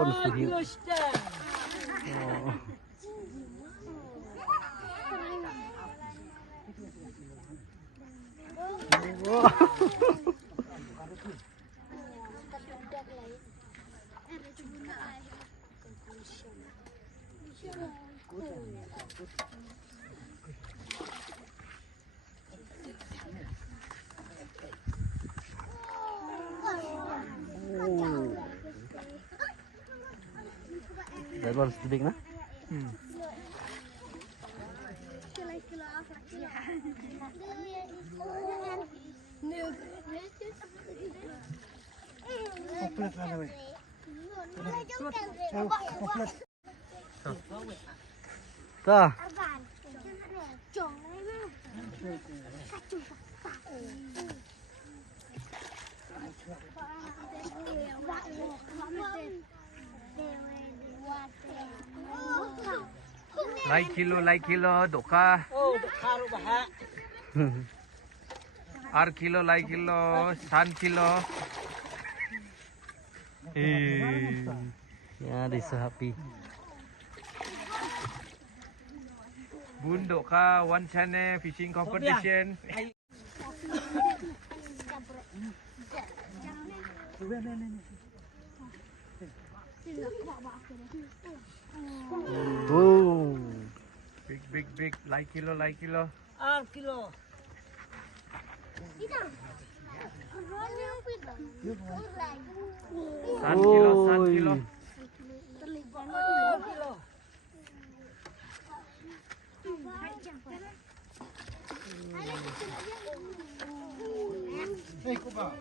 One studio. That one's the big, na? Ta. Lai kilo, doka. Oh, doka ro baha. Ar kilo, lai kilo, san kilo. Yeah, they're so happy. Bun doka, one channel fishing competition. Boom. Big, lai kilo. Ar kilo. San kilo. Hey, Kuba.